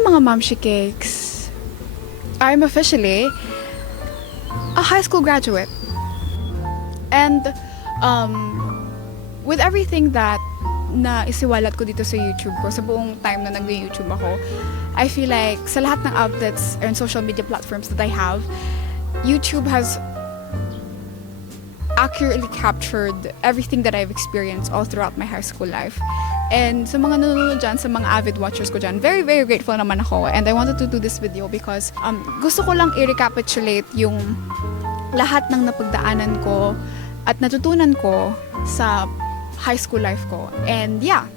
Hi mga Mamshi Cakes! I'm officially a high school graduate. And with everything that na isiwalat ko dito sa YouTube ko, sa buong time na nag-YouTube ako, I feel like sa lahat ng outlets and social media platforms that I have, YouTube has accurately captured everything that I've experienced all throughout my high school life. And sa mga nanonood dyan, sa mga avid watchers ko dyan, very, very grateful naman ako. And I wanted to do this video because gusto ko lang i-recapitulate yung lahat ng napagdaanan ko at natutunan ko sa high school life ko. And yeah,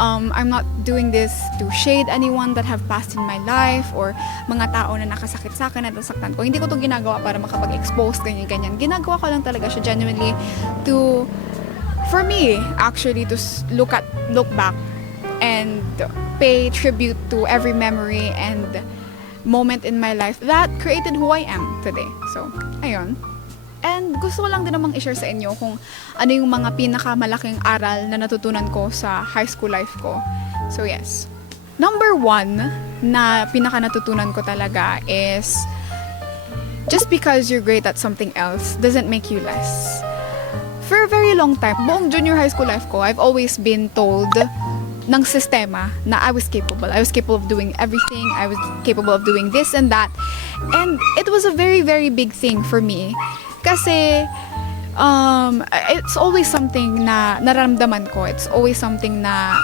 I'm not doing this to shade anyone that have passed in my life or mga tao na nakasakit sa akin at nasaktan ko. Hindi ko to ginagawa para makapag-expose, ganyan-ganyan. Ginagawa ko lang talaga siya genuinely for me, actually, to look back and pay tribute to every memory and moment in my life that created who I am today. So, ayun. And gusto ko lang din namang i-share sa inyo kung ano yung mga pinakamalaking aral na natutunan ko sa high school life ko. So yes. Number 1 na pinaka natutunan ko talaga is just because you're great at something else doesn't make you less. For a very long time, buong junior high school life ko, I've always been told ng sistema na I was capable. I was capable of doing everything. I was capable of doing this and that. And it was a very, very big thing for me. Kasi, it's always something na nararamdaman ko. It's always something na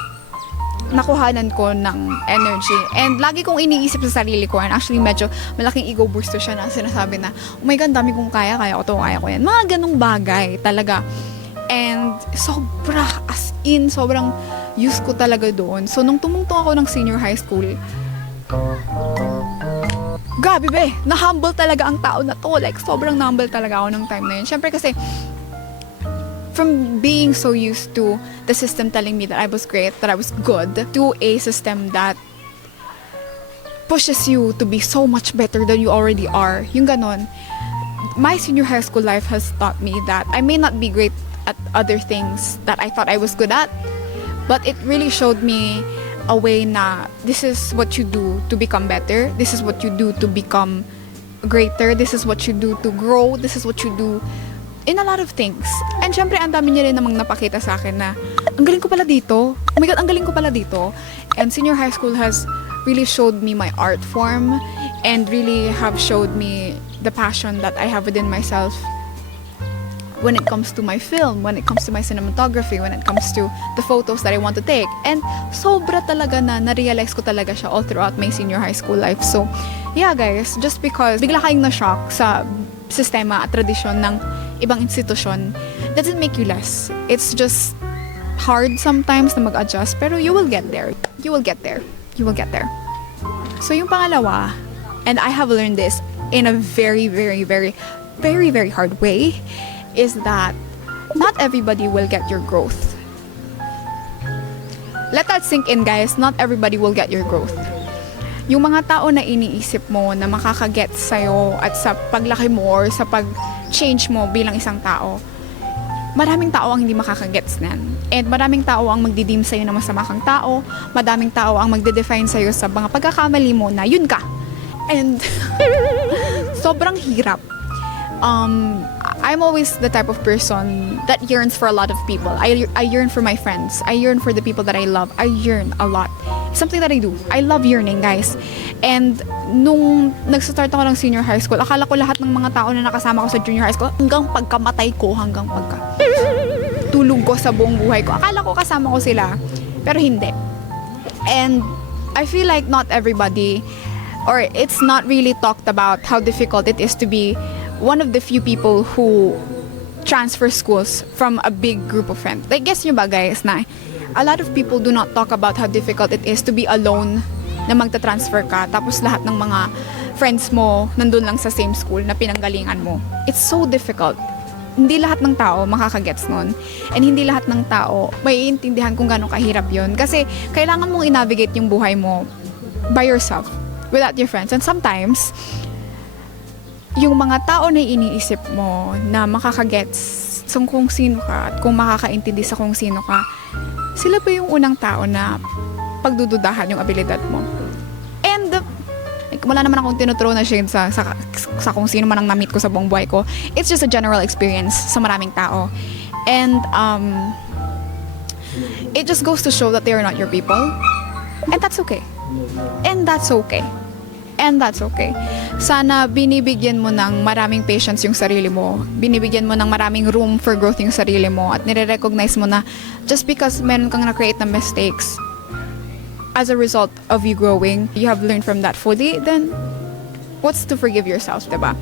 nakuhanan ko ng energy. And lagi kong iniisip sa sarili ko, and actually medyo malaking ego booster siya na sinasabi na, oh my God, dami kong kaya ko to, kaya ko yan. Mga ganong bagay talaga. And sobrang use ko talaga doon. So, nung tumungtong ako ng senior high school, grabe be, na-humble talaga ang tao na to. Like, sobrang na-humble talaga ako ng time na yun. Siyempre kasi, from being so used to the system telling me that I was great, that I was good, to a system that pushes you to be so much better than you already are. Yung ganon. My senior high school life has taught me that I may not be great at other things that I thought I was good at, but it really showed me a way na this is what you do to become better, this is what you do to become greater, this is what you do to grow, this is what you do in a lot of things. And syempre, ang dami niya rin namang napakita sa akin na ang galing ko pala dito. Oh my God, ang galing ko pala dito. And senior high school has really showed me my art form and really have showed me the passion that I have within myself when it comes to my film, when it comes to my cinematography, when it comes to the photos that I want to take. And sobra talaga na-realize ko talaga siya all throughout my senior high school life. So, yeah guys, just because bigla kayong na-shock sa sistema at tradisyon ng ibang institusyon, doesn't make you less. It's just hard sometimes na mag-adjust, pero you will get there. You will get there. You will get there. So, yung pangalawa, and I have learned this in a very, very, very, very, very hard way, is that not everybody will get your growth. Let that sink in, guys. Not everybody will get your growth. Yung mga tao na iniisip mo na makakaget sa'yo at sa paglaki mo or sa pag-change mo bilang isang tao, maraming tao ang hindi makakagets nan. And maraming tao ang magdidim sa'yo na masama kang tao. Maraming tao ang magde-define sa'yo sa mga pagkakamali mo na yun ka. And sobrang hirap. I'm always the type of person that yearns for a lot of people. I yearn for my friends. I yearn for the people that I love. I yearn a lot. It's something that I do. I love yearning, guys. And nung nag-start ako ng senior high school, akala ko lahat ng mga tao na nakasama ko sa junior high school, hanggang pagkamatay ko, hanggang tulog ko sa buong buhay ko, akala ko kasama ko sila. Pero hindi. And I feel like not everybody, or it's not really talked about how difficult it is to be one of the few people who transfer schools from a big group of friends. Like, guess nyo ba guys na a lot of people do not talk about how difficult it is to be alone na magta-transfer ka tapos lahat ng mga friends mo nandun lang sa same school na pinanggalingan mo. It's so difficult. Hindi lahat ng tao makakagets nun. And hindi lahat ng tao maiintindihan kung gano'ng kahirap yun. Kasi kailangan mong i-navigate yung buhay mo by yourself, without your friends. And sometimes, yung mga tao na iniisip mo na makakagets sa kung sino ka at kung makakaintindi sa kung sino ka, sila pa yung unang tao na pagdududahan yung abilidad mo. wala naman akong tinuturo na shade sa kung sino man ang na-meet ko sa buong buhay ko. It's just a general experience sa maraming tao. And it just goes to show that they are not your people. And that's okay. And that's okay. And that's okay. Sana binibigyan mo ng maraming patience yung sarili mo. Binibigyan mo ng maraming room for growth yung sarili mo. At nire-recognize mo na just because meron kang na-create na mistakes, as a result of you growing, you have learned from that fully, then what's to forgive yourself, diba?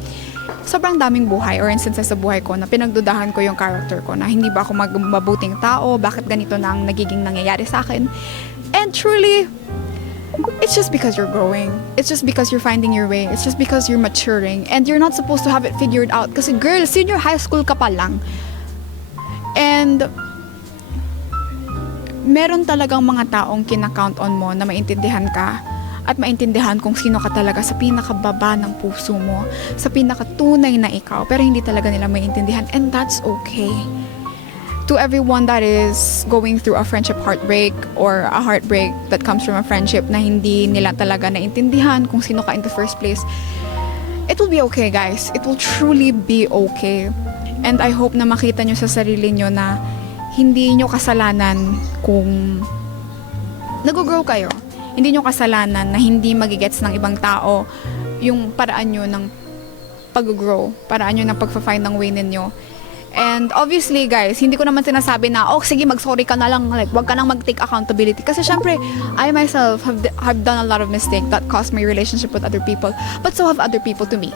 Sobrang daming buhay or instances sa buhay ko na pinagdudahan ko yung character ko na hindi ba ako mabuting tao, bakit ganito na ang nagiging nangyayari sa akin. And truly, it's just because you're growing. It's just because you're finding your way. It's just because you're maturing. And you're not supposed to have it figured out. Kasi girl, senior high school ka pa lang. And meron talagang mga taong kinakount on mo na maintindihan ka at maintindihan kung sino ka talaga sa pinakababa ng puso mo, sa pinakatunay na ikaw, pero hindi talaga nila maintindihan, and that's okay. To everyone that is going through a friendship heartbreak or a heartbreak that comes from a friendship na hindi nila talaga naintindihan kung sino ka in the first place, it will be okay, guys. It will truly be okay. And I hope na makita nyo sa sarili nyo na hindi nyo kasalanan kung nag-grow kayo. Hindi nyo kasalanan na hindi magigets ng ibang tao yung paraan nyo ng pag-grow, paraan nyo ng pag-find ng way ninyo. And obviously, guys, hindi ko naman sinasabi na, oh, sige, mag-sorry ka na lang, like, wag ka nang mag-take accountability. Kasi syempre, I myself have done a lot of mistake that caused my relationship with other people, but so have other people to me.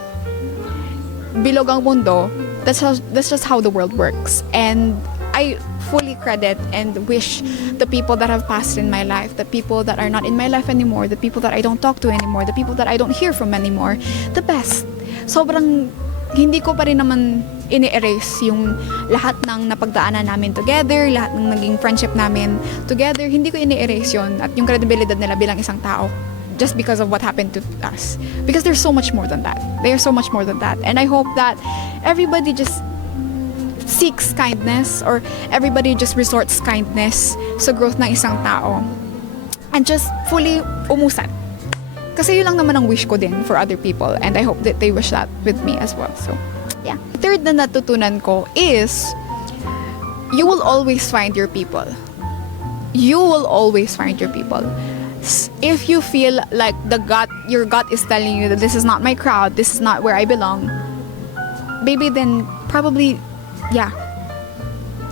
Bilog ang mundo, that's just how the world works. And I fully credit and wish the people that have passed in my life, the people that are not in my life anymore, the people that I don't talk to anymore, the people that I don't hear from anymore, the best. Sobrang hindi ko pa rin naman ini-erase yung lahat ng napagdaanan namin together, lahat ng naging friendship namin together. Hindi ko ini-erase yun at yung credibility nila bilang isang tao just because of what happened to us. Because there's so much more than that. They are so much more than that. And I hope that everybody just seeks kindness or everybody just resorts kindness sa growth ng isang tao and just fully umusad. Kasi yun lang naman ang wish ko din for other people, and I hope that they wish that with me as well. So, yeah. Third na natutunan ko is you will always find your people. You will always find your people. If you feel like your gut is telling you that this is not my crowd, this is not where I belong, maybe then probably, yeah,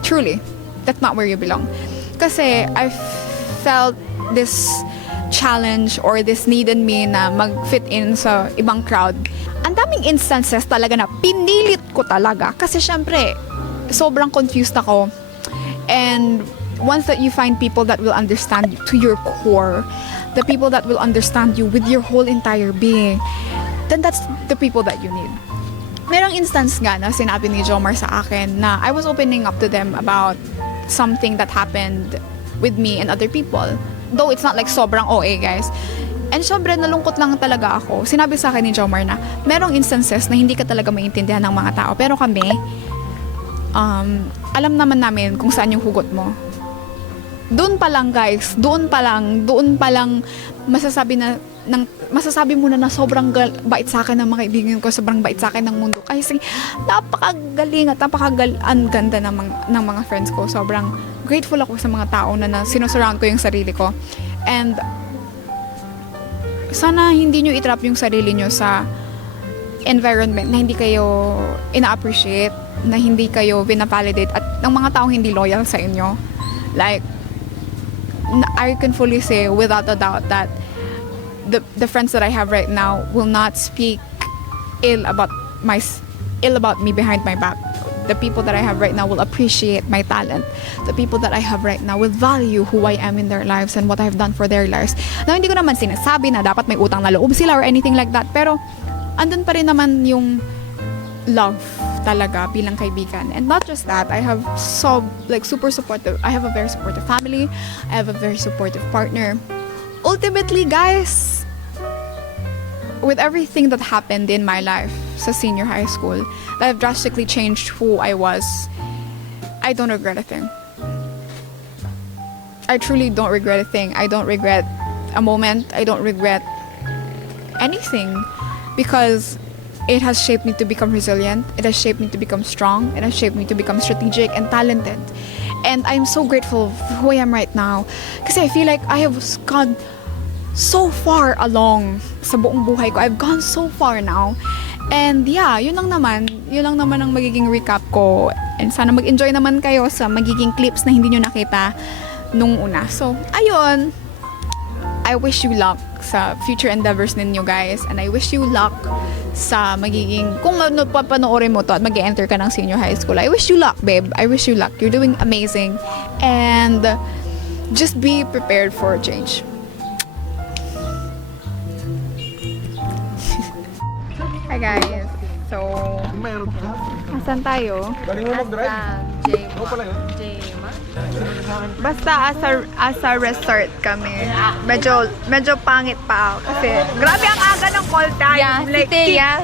truly, that's not where you belong. Kasi I felt this challenge or this need in me na mag-fit in sa ibang crowd. Ang daming instances talaga na pinilit ko talaga kasi syempre sobrang confused ako. And once that you find people that will understand you to your core, the people that will understand you with your whole entire being, then that's the people that you need. Merong instance nga na sinabi ni Jomar sa akin na I was opening up to them about something that happened with me and other people. Though it's not like sobrang OA, guys. And syempre, nalungkot lang talaga ako. Sinabi sa akin ni Jomar na merong instances na hindi ka talaga maintindihan ng mga tao. Pero kami, alam naman namin kung saan yung hugot mo. Doon pa lang, guys. Doon pa lang masasabi mo na sobrang bait sa akin ng mga kaibigan ko, sobrang bait sa akin ng mundo. Kasi napakagaling at ang ganda ng mga friends ko. Sobrang grateful ako sa mga tao na sinusurround ko yung sarili ko. And sana hindi nyo itrap yung sarili nyo sa environment na hindi kayo ina-appreciate, na hindi kayo vina-validate, at ng mga taong hindi loyal sa inyo. Like, I can fully say without a doubt that the friends that I have right now will not speak ill about me behind my back. The people that I have right now will appreciate my talent. The people that I have right now will value who I am in their lives and what I've done for their lives. Now, hindi ko naman sinasabi na dapat may utang na loob sila or anything like that, pero andun pa rin naman yung love talaga bilang kaibigan. And not just that, I have super supportive. I have a very supportive family. I have a very supportive partner. Ultimately, guys, with everything that happened in my life sa senior high school that have drastically changed who I was, I don't regret a thing. I truly don't regret a thing. I don't regret a moment. I don't regret anything because it has shaped me to become resilient. It has shaped me to become strong. It has shaped me to become strategic and talented. And I'm so grateful for who I am right now. Kasi I feel like I have gone so far along sa buong buhay ko. I've gone so far now. And yeah, yun lang naman ang magiging recap ko. And sana mag-enjoy naman kayo sa magiging clips na hindi nyo nakita nung una. So, ayun. I wish you luck sa future endeavors ninyo, guys. And I wish you luck sa magiging, kung papanoorin mo to at mag-enter ka ng senior high school, I wish you luck, babe. I wish you luck. You're doing amazing. And just be prepared for change. Hi, guys. So, asan tayo? Basta as a resort kami. Medyo pangit pa ako kasi grabe ang aga ng call time. Yeah, like, si Thea.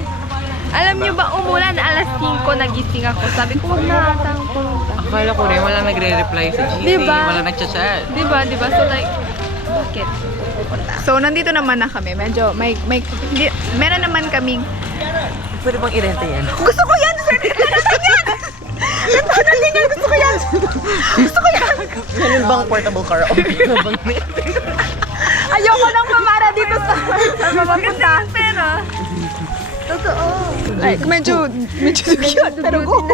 Alam niyo ba, umulan alas 5 nagising ako. Sabi ko, huwag na atang pumunta. Akala ko rin, wala nagre-reply sa GC, Diba? wala nagchat-chat. Diba? So like, bakit? So, nandito naman na kami. Medyo, meron naman kaming, Pwede bang i-renta yan? gusto ko yan, sir! Rentahan natin yan! Rentahan natin yan! Gusto ko yan! Gusto ko yan! Ganun bang portable karaoke? Ayoko nang mamara dito sa mapapunta. Pero, totoo. Ay, medyo cute, pero go.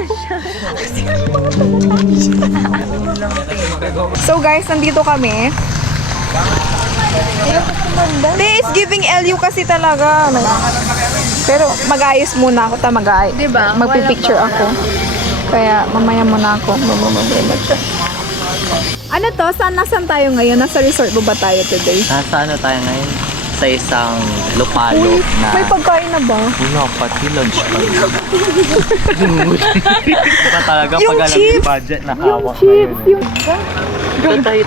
So guys, nandito kami. It's giving LU kasi talaga. Pero mag-ayos muna ako, Diba? Magpipicture ako. Kaya mamaya muna ako. Ano to? Nasaan tayo ngayon? Nasa resort ba tayo today? Nasa ano tayo ngayon? Sa isang lupalo na... May pagkain na ba? Wala, pati lunch pa. Ito talaga Yung pag alam chips! yung budget na hawak Chips, ngayon. Doon tayo.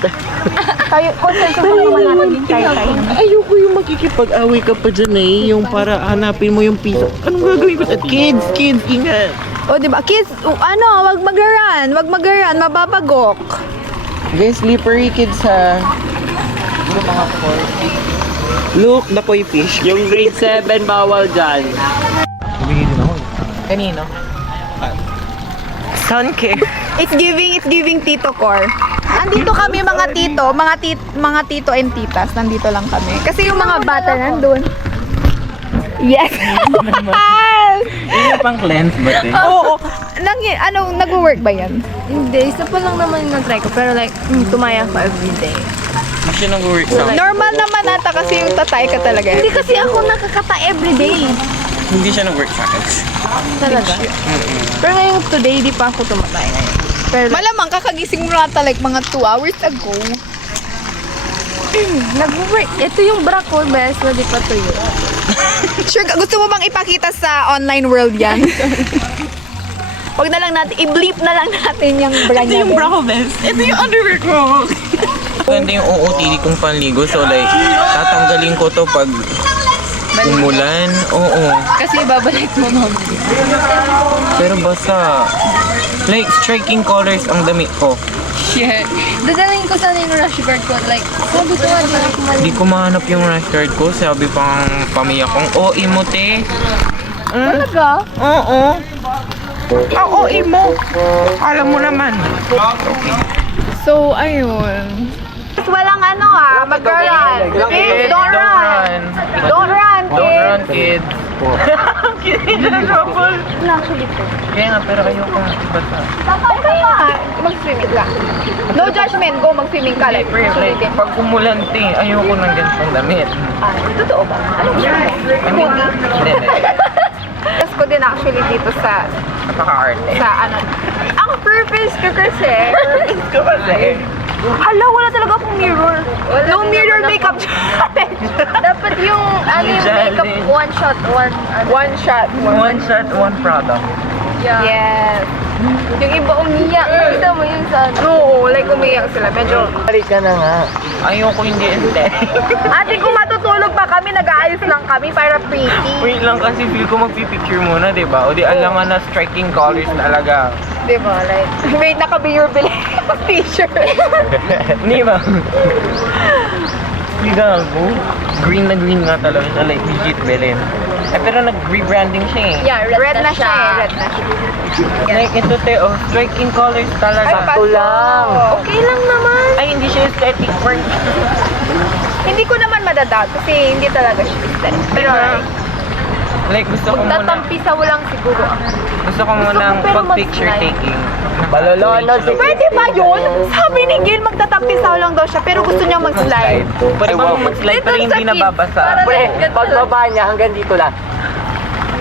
Tayo, consensus naman natin tayo. Ayoko yung makikipag-away ka pa dyan eh. Yung para hanapin mo yung piso. Anong gagawin ko? At kids, ingat. O, diba? Kids, wag mag-run, mababagok. Guys, slippery kids ha. Ano mga Look, the koi fish. Yung grade 7 bawal dyan. Bumili din ako. Kanino? Sun care. It's giving Tito Core. Andito kami mga tito and titas. Nandito lang kami. Kasi yung mga bata nandun. Yes! Yung pang cleanse ba eh? Oo. Nag-work ba yan? Hindi, isa pa lang naman yung try ko. Pero like, tumaya ko everyday. Hindi siya nag-work sa Normal naman ata kasi yung tatay ka talaga. Hindi kasi ako nakakata everyday. Hindi siya nag-work sa akin. Talaga. Pero ngayong today, di pa ako tumatay ngayon. Pero Malamang kakagising mo nata like mga 2 hours ago. nag-work. Ito yung bra ko, best. Di pa tuyo. Sure, gusto mo bang ipakita sa online world yan? Wag na lang natin, i-bleep na lang natin yung brand natin. ko, best. Ito yung underwear ko. Ganda yung OOTD kong panligo. So like, tatanggalin ko to pag umulan. Oo. Kasi babalik mo mom. Pero basta, like, striking colors ang damit ko. Shit. Dadalhin ko sana yung rush guard ko. Like, sabi ko nga, di ako Di ko mahanap yung rush guard ko. Sabi pang pamilya kong, imo te. Talaga? Oo. Imo. Alam mo naman. Okay. So, ayun. Walang mag-run. Kids, don't run. Don't run, Don't run, kids. kids. Kids na trouble. Kaya nga, pero ayoko nga. Basta. Mag-swimming ka. No judgment. Go, mag-swimming ka. Like, Like, pag umulan, ayoko ng ganitong damit. Totoo ba? Ano ba? I mean, hindi. Tapos ko din actually dito sa Napaka-arte. Ang purpose ko kasi, Ito kasi. hala, wala talaga akong mirror. No mirror makeup challenge. Dapat yung, yung makeup, Challenge. one shot, One shot. One shot, one product. yeah. Yes. Yung iba umiyak. Kita mo yun sa No, like umiyak sila. Medyo, Balik ka na nga. Ayoko hindi ate kung matutulog pa kami, nag-aayos lang kami para pretty. Wait lang kasi feel ko magpipicture muna, di ba? O di alangan na striking colors talaga. Diba? Like, wait, naka-beer bill t-shirt. Di ba? Honestly, gago. Green na green nga talaga siya. Like, legit Belen. Eh, pero nag-rebranding siya eh. Yeah, red na siya. Red na siya. Like, ito te, oh, striking colors talaga. Sakto lang. Okay lang naman. Ay, hindi siya aesthetic for... Hindi ko naman madadoubt kasi hindi talaga siya aesthetic. Pero Like, gusto ko muna... magtatampisaw lang siguro. Gusto ko munang pero pag-picture mas nice. taking. Balolono si... Pwede ba yun? Sabi ni Gil, magtatampisaw lang daw siya pero gusto niya mag-slide. Pwede ba mag-slide pero hindi nababasa? Para Pre, like, pagbaba niya hanggang dito lang.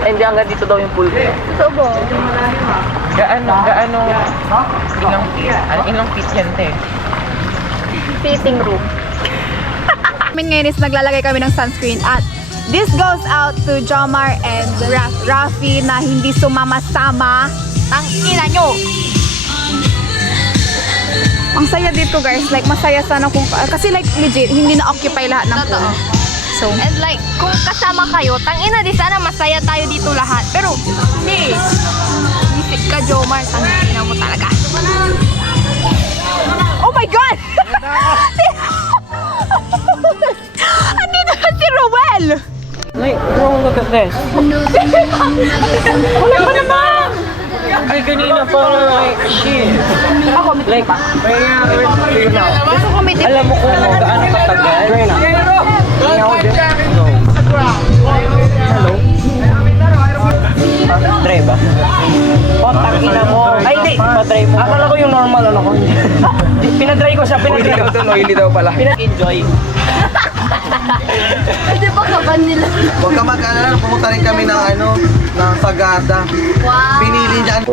Ay, hindi hanggang dito daw yung pool ko. Totoo ba? Gaano, ilang feet yan, te? Fitting room. Ngayon is naglalagay kami ng sunscreen at this goes out to Jomar and Rafi na hindi sumama-sama. Ang ina nyo! Ang saya dito guys, like masaya sana kung, kasi like legit, hindi na-occupy lahat ng Totoo. pool. So, And like, kung kasama kayo, tangina di sana masaya tayo dito lahat. Pero, hindi. Isip ka, Jomar, tangina mo talaga. oh my God! Andito na si Rowel! Like, bro, look at this. Wala pa naman! Ay, kanina parang like, shit. Ako, may Like, gusto ko may alam mo kung gaano katagal? Hello? Try ba? Oh, tangina mo. Ay, di. Patry mo. Akala ko yung normal, ano ko. Pinadry ko siya, pinadry ko. Oily daw pala. Pinag-enjoy. Pwede ba kaban nila? Huwag ka mag-alala, pumunta rin kami ng ng Sagada. Wow! Pinili dyan.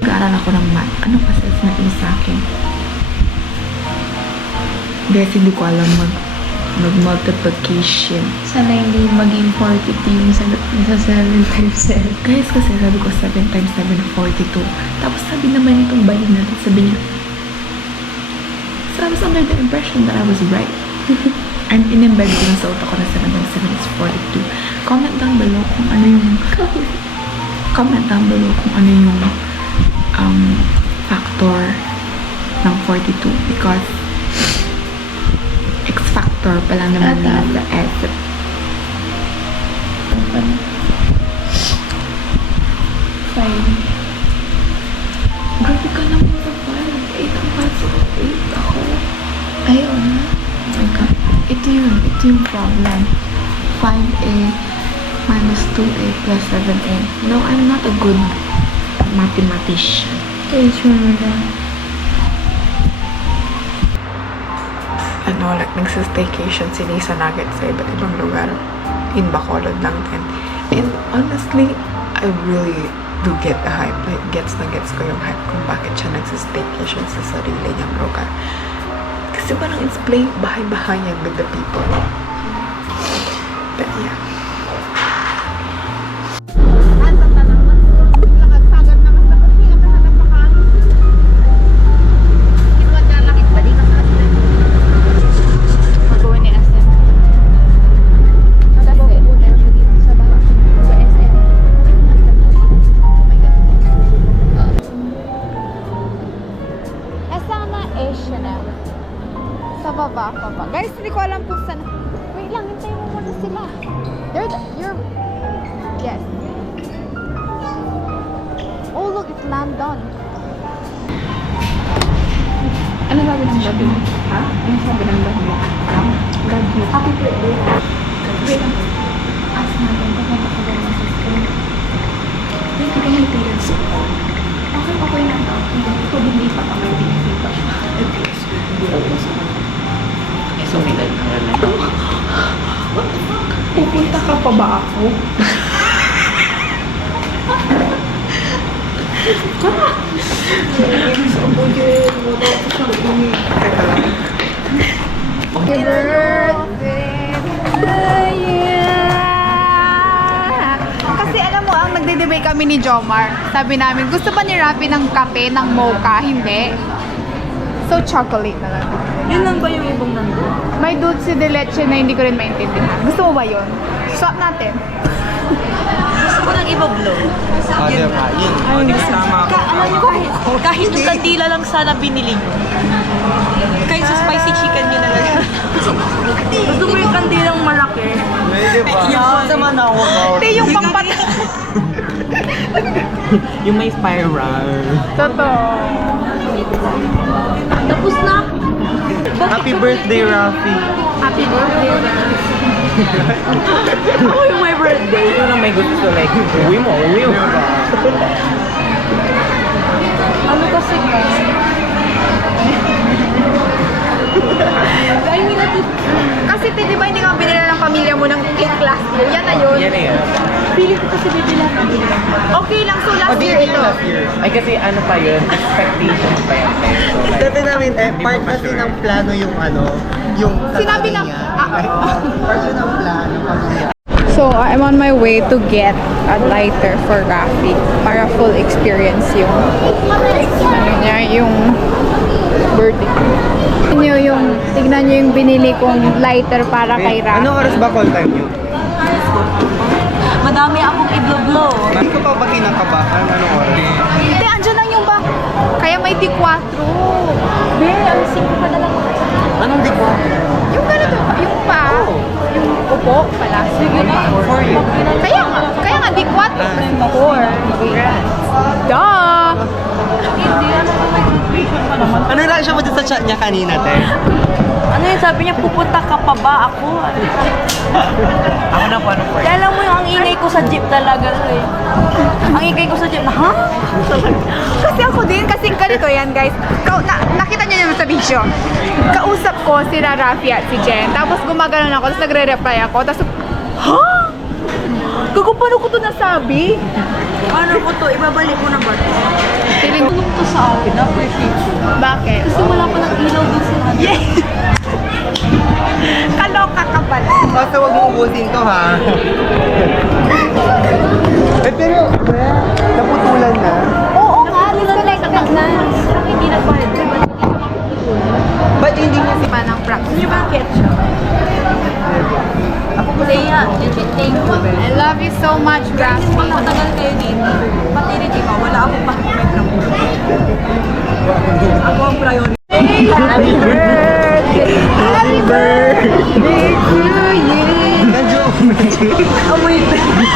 Nag-aaral ako ng math. Ano kasi naging sa akin? Guys, hindi ko alam mag-multiplication. Sana hindi maging 42 yung sa 7 times 7. Guys, kasi sabi ko 7 times 7, 42. Tapos sabi naman itong balik natin, sabi niya. So I was under the impression that I was right. And in-embed ko na sa utak ko na 7 times 7 is 42. Comment down below kung ano yung factor ng 42 because X factor pala naman nasa S. Fine. Grabe ka naman sa 5. 8 ang pasok. 8 ako. Ayaw na. Oh my God. Ito yung problem. 5A minus 2A plus 7A. No, I'm not a good mathematician. Like nagsistaycation si Lisa Nugget sa iba't ibang lugar in Bacolod lang din. And honestly, I really do get the hype. Like, gets ko yung hype kung bakit siya nagsistaycation sa sarili niyang lugar. Kasi parang it's playing bahay-bahayan with the people. But yeah. Sa baba pa ba? Guys, hindi ko alam kung saan. Wait lang, hintayin mo muna sila. You're... Yes. Oh, look, it's Landon. Ano sabi ng gabi mo? Ha? Ano sabi ng gabi mo? God bless. Happy birthday. Wait lang. Ask natin kung nakakagawa ng sister. Wait, hindi yung parents ko. Okay na daw. Kung hindi pa kami pinisipa siya. Hindi ako sa So, may dahil na rin. pupunta ka pa ba ako? Happy birthday to you. Kasi alam mo, ang nagde nag-debate kami ni Jomar. Sabi namin, gusto ba ni Rafi ng kape, ng mocha? Hindi. So, chocolate na lang. Yun lang ba yung ibang nandun? May dulce de leche na hindi ko rin maintindihan. Gusto mo ba yun? Swap natin. Gusto ko ng iba blow. Diba? Yun. Kahit yung kandila lang sana binili nyo. Kahit sa spicy chicken nyo na lang. Gusto mo yung kandilang malaki? Diba? Yan. Sama na ako. Hindi, yung pangpat. Yung may spiral. Totoo. Tapos na. Happy birthday, Rafi. Happy birthday. Ako yung my birthday. Ito na may gusto like, uwi mo. Ano kasi guys? I mean, Kasi di ba hindi ka binila ng pamilya mo ng cake last year? Yan na yun. Yan na yan. feeling ko kasi bibila kami. Okay lang, so last year ito. Ay kasi ano pa yun, expectation pa yun. So, like, Dati namin, part kasi ng plano yung yung Sinabi lang, part yun ng plano pamilya. So, I'm on my way to get a lighter for Rafi para full experience yung ano niya, yung birthday. Tignan niyo yung binili kong lighter para kay Rafi. Anong oras ba call time nyo? Madami akong i-blow. Hindi ko pa ba kinakabahan? Anong oras? Hindi, andyan lang yung bag. Kaya may D4. Be, ang singko pa na lang. Anong di ko? Yung ganito, yung pa. Yung upo pala. Sige na. For you. Kaya nga D4. Kasi 4. Duh! Hindi, ano ba nag-graduation pa naman? Ano yung reaction mo dun sa chat niya kanina, te? Ano yun, sabi niya, pupunta ka pa ba ako? ako na po, ano po. Alam mo yung ang ingay ko sa jeep talaga eh. Ang ingay ko sa jeep na, ha? Kasi ako din, kasi ganito yan guys. Nakita niyo naman sa video. Kausap ko si Rafi at si Jen. Tapos gumaganon ako, tapos nagre-reply ako. Tapos, ha? Gago, paano ko to nasabi? Ano ko to, ibabalik ko na ba to? Feeling ko Tulong to sa akin, na-appreciate ko. bakit? Kasi wala pa ng ilaw dun sa Yeah! Kaloka ka pala. Basta huwag mo ubusin to, ha? Pero, naputulan na. Oo nga, disconnected na. Hindi nagbayad. Ba't hindi mo Pa ng practice. Hindi ba ketchup? Ako ko Leia, thank you. I love you so much, Kasi Rafi. pag matagal kayo dito, pati rin ikaw, wala akong pakipag lang. Ako ang priority. Happy birthday! Happy birthday to you! Medyo, Amoy Biglang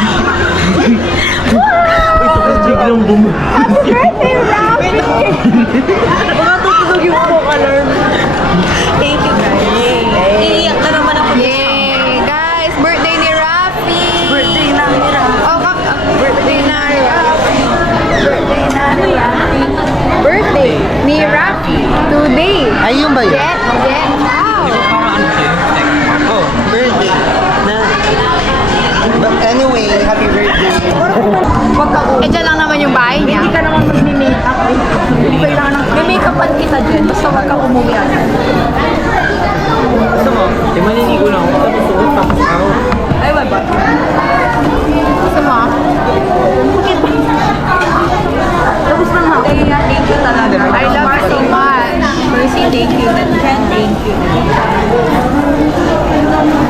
Happy birthday, Rafi! Baka tutulog yung smoke alarm. Thank you guys. Iiyak na naman ako. Yay! Guys, birthday ni Rafi! Birthday na nila. Oh, birthday na Rafi! Birthday na Rafi! Birthday ni Rafi! Today! ay yun ba yun? Get out! Oh, birthday. But anyway, happy birthday. Eh, dyan lang naman yung bahay niya. Hindi ka naman mag-make-up. Hindi kailangan ng... May make-upan kita dyan. Basta wag kang umuwi agad. Gusto mo? Eh, maliligo lang ako. Tapos suot, tapos ako. Ay, wag ba? Gusto mo? Tapos na nga. Thank you talaga. I love you so much. Mercy, thank you. And Jen, thank you.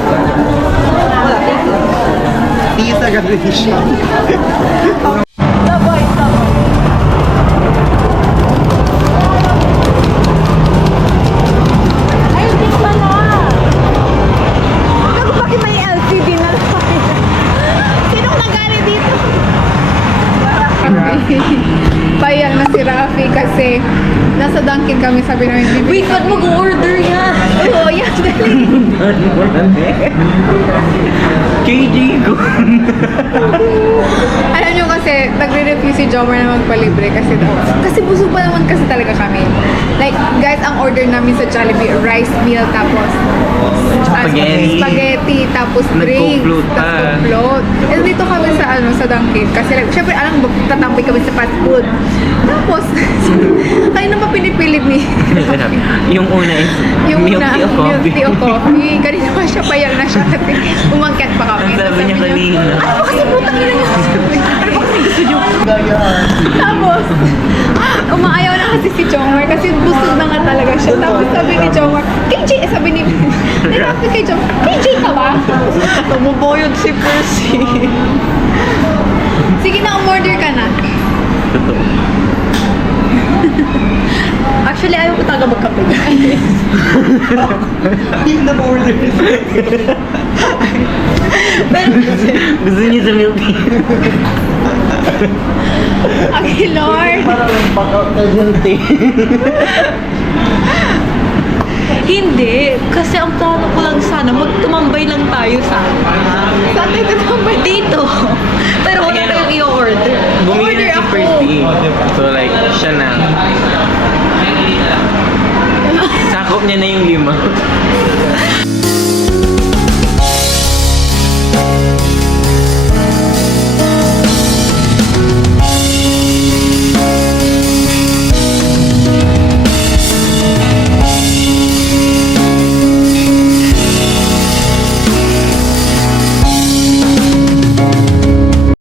Wala, thank you. Hindi sa graduation. Taboy, taboy. Ay, hindi pala. Ako, bakit may LCD na lang? Sinong nagari dito? Payak na si Rafi kasi nasa Dunkin kami, sabi namin bibili. Wait, ba't mag-order yan? Ay, oo, yan. KJ ko. Alam nyo kasi, nagre-refuse si Jomar na magpalibre kasi daw. Kasi busog pa naman kasi talaga kami. Like, guys, ang order namin sa Jollibee, rice meal, tapos spaghetti, tapos drinks, Nag-co-float pa. tapos co-float. And dito kami sa Dunkin. Kasi like, syempre, alam mo, tatambay kami sa fast food. Tapos, kanina pa pinipilit ni Yung una is milk tea o coffee. milk tea o coffee. Kanina pa siya, payak na siya kasi umangkat pa kami. Ang sabi niya kanina. Ano ba kasi putang ina niya? Ano ba kasi gusto Tapos, umaayaw na kasi si Jomar kasi busog na nga talaga siya. Tapos sabi ni Jomar, KJ, sabi ni sabi kay Jomar, KJ ka ba? Tumuboyod si Percy. Sige na, umorder ka na. Actually, ayaw ko talaga magkape, guys. Gusto niyo sa milk tea? Okay, Lord. Hindi. Kasi ang plano ko lang sana, magtumambay lang tayo sana. Saan tayo tumambay? Dito. Pero wala tayong i-order. Bumili na si Percy. So like, siya na. Sakop niya na yung 5.